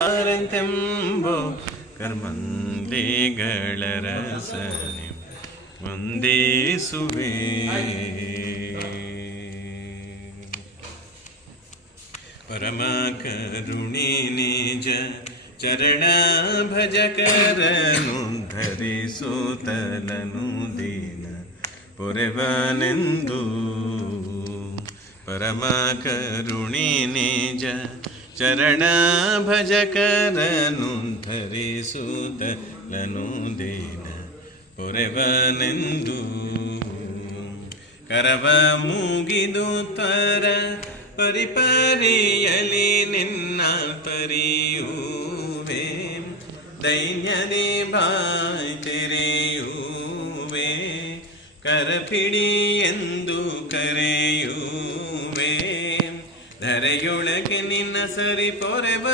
ಆರಂತೆಂಬೋ ಕರ್ಮಂದಿಗಳ ರಸನೆ ವಂದಿಸುವೆ. ಪರಮ ಕರುಣಿ ನಿಜ ಚರಣ ಭಜಕರನು ಧರಿಸುತ್ತಲನು ದೀನ ಪೊರೆವನೆಂದು. ಪರಮ ಕರುಣಿ ನಿಜ ಚರಣ ಭಜಕರನು ಧರಿಸುತ್ತಲನು ದೀನ ಪೊರೆವನೆಂದು. ಕರವ ಮುಗಿದು ತರ ಪರಿಪರಿಯಲಿ ನಿನ್ನ ಪರಿಯುವೆ. ದೈನ್ಯದಿ ಬಾಯ್ ತೆರೆಯುವೆ. ಕರಪಿಡಿ ಎಂದು ಕರೆಯುವೆ. ಧರೆಯೊಳಗೆ ನಿನ್ನ ಸರಿ ಪೊರೆವ